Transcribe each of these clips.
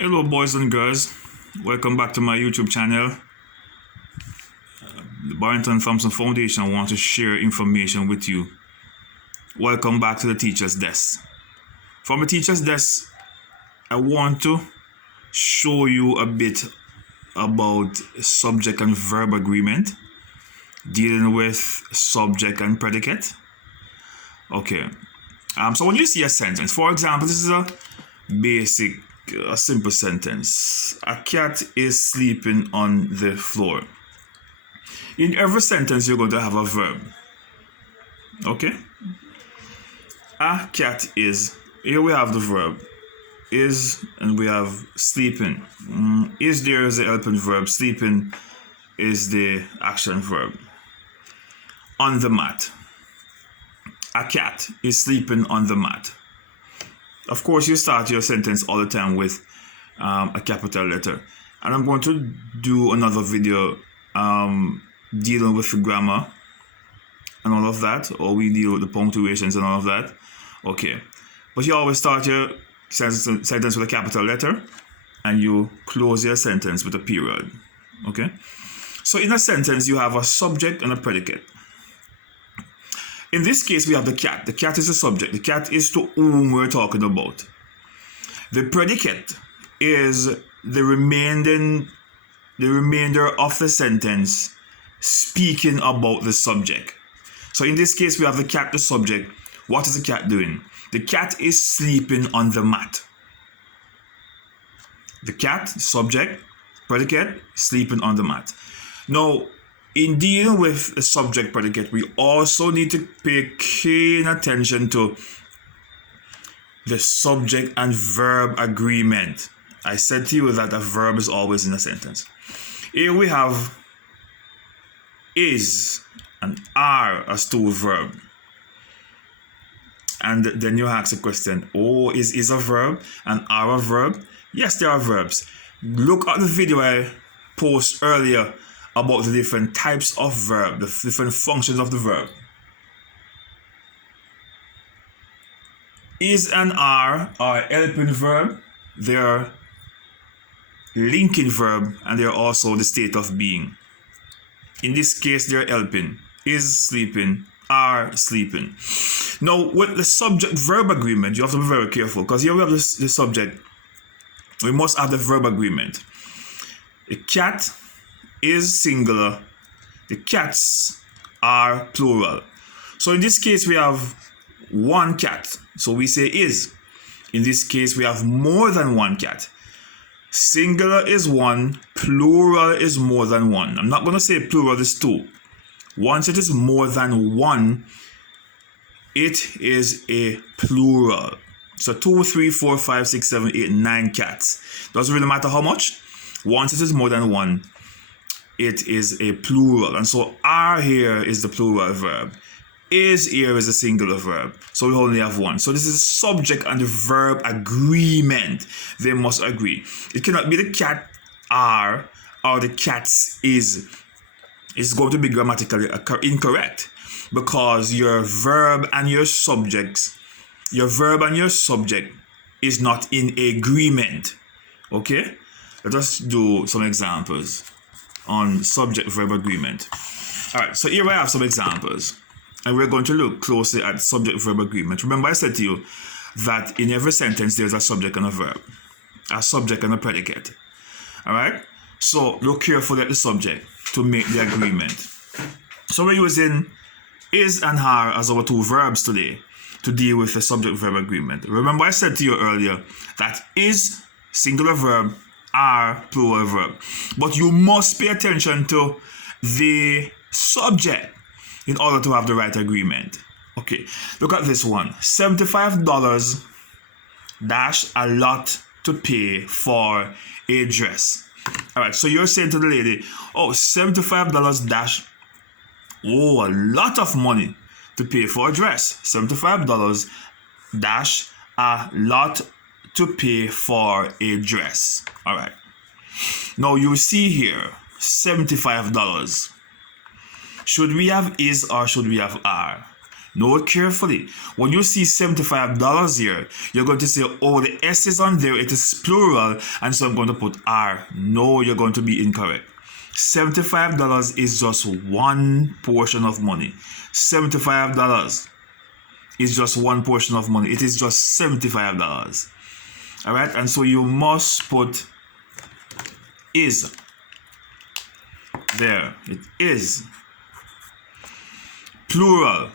Hello boys and girls, welcome back to my YouTube channel. The Barrington Thompson Foundation wants to share information with you. Welcome back to the Teacher's Desk. From the Teacher's Desk, I want to show you a bit about subject and verb agreement, dealing with subject and predicate. Okay, so when you see a sentence, for example, this is a simple sentence. A cat is sleeping on the floor. In every sentence, you're going to have a verb. Okay? A cat is. Here we have the verb. Is, and we have sleeping. Is there is the helping verb. Sleeping is the action verb. On the mat. A cat is sleeping on the mat. Of course, you start your sentence all the time with a capital letter. And I'm going to do another video dealing with the grammar and all of that, or we deal with the punctuations and all of that. Okay. But you always start your sentence with a capital letter and you close your sentence with a period. Okay? So in a sentence, you have a subject and a predicate. In this case, we have the cat. The cat is the subject. The cat is to whom we're talking about. The predicate is the remainder of the sentence speaking about the subject. So in this case, we have the cat, the subject. What is the cat doing? The cat is sleeping on the mat. The cat, subject, predicate, sleeping on the mat. Now, in dealing with a subject predicate, we also need to pay keen attention to the subject and verb agreement. I said to you that a verb is always in a sentence. Here we have is and are as two verb. And then you ask the question, oh, is a verb and are a verb? Yes, there are verbs. Look at the video I posted earlier about the different types of verb, the different functions of the verb. Is and are helping verb, they are linking verb, and they are also the state of being. In this case, they are helping. Is sleeping, are sleeping. Now, with the subject-verb agreement, you have to be very careful, because here we have the subject. We must have the verb agreement. A cat is singular, the cats are plural. So in this case, we have one cat. So we say is. In this case, we have more than one cat. Singular is one, plural is more than one. I'm not going to say plural is two. Once it is more than one, it is a plural. So 2, 3, 4, 5, 6, 7, 8, 9 cats. Doesn't really matter how much. Once it is more than one, it is a plural. And so are here is the plural verb. Is here is a singular verb. So we only have one. So this is subject and the verb agreement. They must agree. It cannot be the cat are or the cats is. It's going to be grammatically incorrect because your verb and your subject is not in agreement. Okay? Let us do some examples on subject-verb agreement. All right, so here I have some examples, and we're going to look closely at subject-verb agreement. Remember, I said to you that in every sentence there's a subject and a verb, a subject and a predicate. All right, so look carefully at the subject to make the agreement. So we're using is and are as our two verbs today to deal with the subject-verb agreement. Remember, I said to you earlier that is singular verb, are plural verb. But you must pay attention to the subject in order to have the right agreement. Okay, look at this one. $75 dash a lot to pay for a dress. All right, so you're saying to the lady, oh, $75 dash, oh, a lot of money to pay for a dress. $75 dash a lot to pay for a dress. All right. Now you see here $75. Should we have is or should we have are? Note carefully. When you see $75 here, you're going to say, oh, the S is on there, it is plural, and so I'm going to put R. No, you're going to be incorrect. $75 is just one portion of money. $75 is just one portion of money. It is just $75. All right, and so you must put is there. It is plural.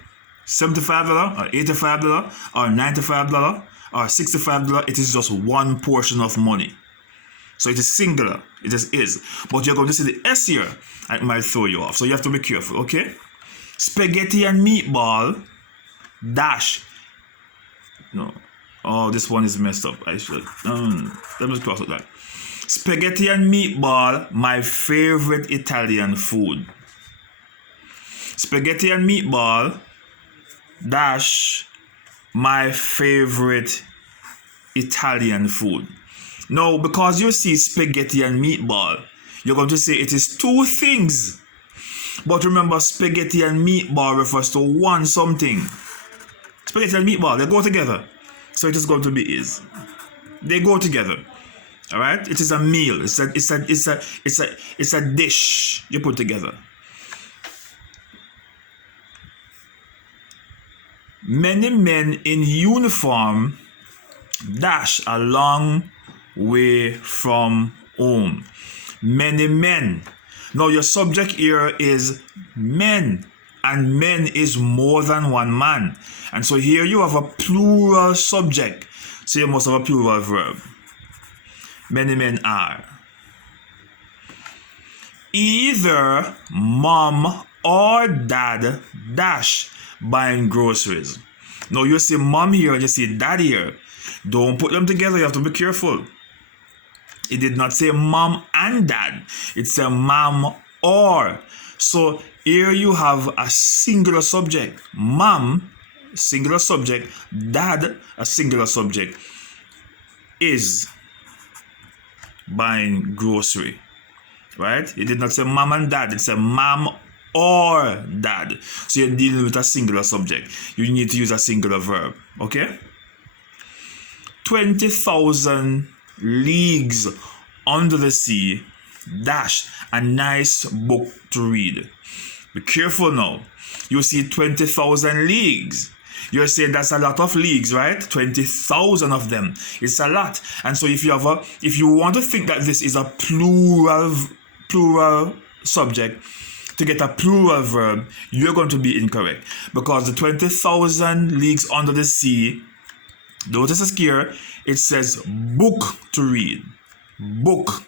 $75 or $85 or $95 or $65. It is just one portion of money. So it is singular. It just is. But you're going to see the S here, and it might throw you off. So you have to be careful, okay? Spaghetti and meatball dash. No. Oh, this one is messed up. I should. Let me cross it that. Spaghetti and meatball, my favorite Italian food. Spaghetti and meatball dash my favorite Italian food. Now, because you see spaghetti and meatball, you're going to say it is two things. But remember, spaghetti and meatball refers to one something. Spaghetti and meatball, they go together. So it is going to be is. They go together. All right? It is a meal. It's a dish you put together. Many men in uniform dash a long way from home. Many men. Now your subject here is men, and men is more than one man. And so here you have a plural subject. So you must have a plural verb. Many men are. Either mom or dad dash buying groceries. Now you see mom here and you see dad here. Don't put them together. You have to be careful. It did not say mom and dad. It said mom or. So here you have a singular subject. Mom, singular subject. Dad, a singular subject. Is buying grocery. Right? It did not say mom and dad. It said mom or dad. So you're dealing with a singular subject. You need to use a singular verb. Okay? 20,000 leagues under the sea dash a nice book to read. Be careful now. You see 20,000 leagues. You're saying that's a lot of leagues, right? 20,000 of them. It's a lot. And so if you want to think that this is a plural subject, to get a plural verb, you're going to be incorrect. Because the 20,000 leagues under the sea, notice here, it says book to read. Book.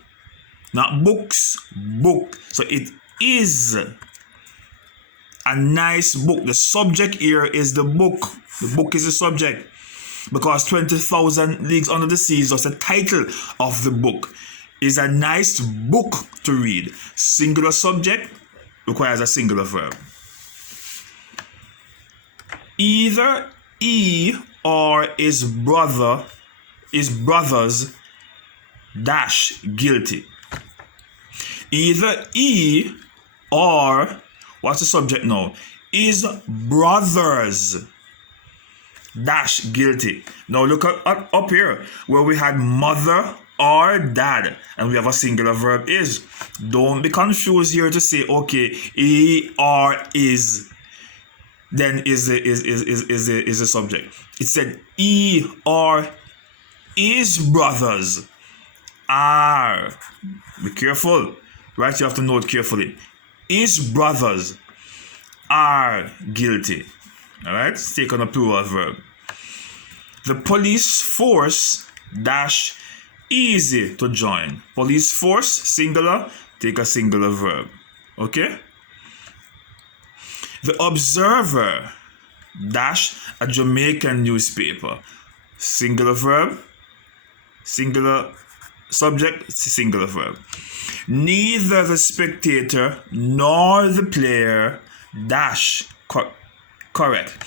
Not books, book. So it is a nice book. The subject here is the book. The book is the subject. Because 20,000 leagues under the sea is just the title of the book. Is a nice book to read. Singular subject requires a singular verb. Either he or his brothers dash guilty. Either he or, what's the subject now? His brothers dash guilty. Now look up here where we had mother or dad, and we have a singular verb is. Don't be confused here to say, okay, he or is, then is the subject. It said he or his brothers are. Be careful, right? You have to note carefully. His brothers are guilty. All right, take on a plural verb. The police force dash easy to join. Police force, singular, take a singular verb. Okay? The Observer dash a Jamaican newspaper. Singular verb, singular subject, singular verb. Neither the Spectator nor the Player dash correct.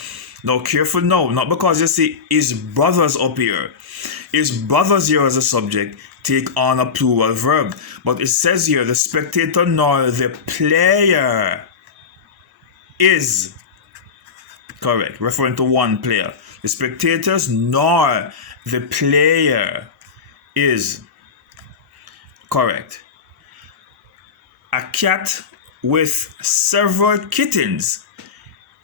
Now careful now, not because you see his brothers up here. His brothers here as a subject take on a plural verb. But it says here the spectator nor the player is Correct. Referring to one player. The spectators nor the player is correct. A cat with several kittens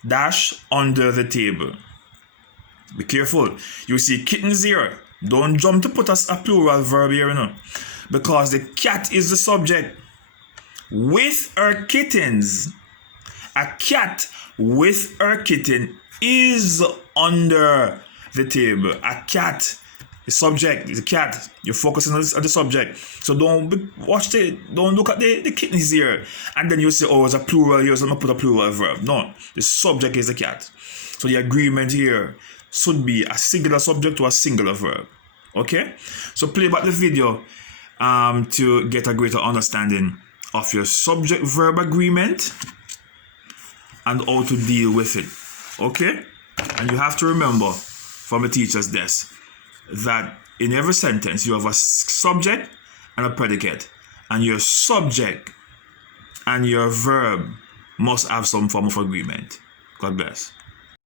dash under the table. Be careful. You see kittens here. Don't jump to put us a plural verb here, you know, because the cat is the subject. With her kittens. A cat with her kitten is under the table. A cat, the subject is a cat. You're focusing on the subject. So don't look at the kittens here and then you say, oh, it's a plural here, so I'm gonna put a plural verb. No, the subject is the cat. So the agreement here should be a singular subject to a singular verb. Okay? So play back the video to get a greater understanding of your subject-verb agreement and how to deal with it. Okay? And you have to remember from the teacher's desk that in every sentence you have a subject and a predicate, and your subject and your verb must have some form of agreement. God bless.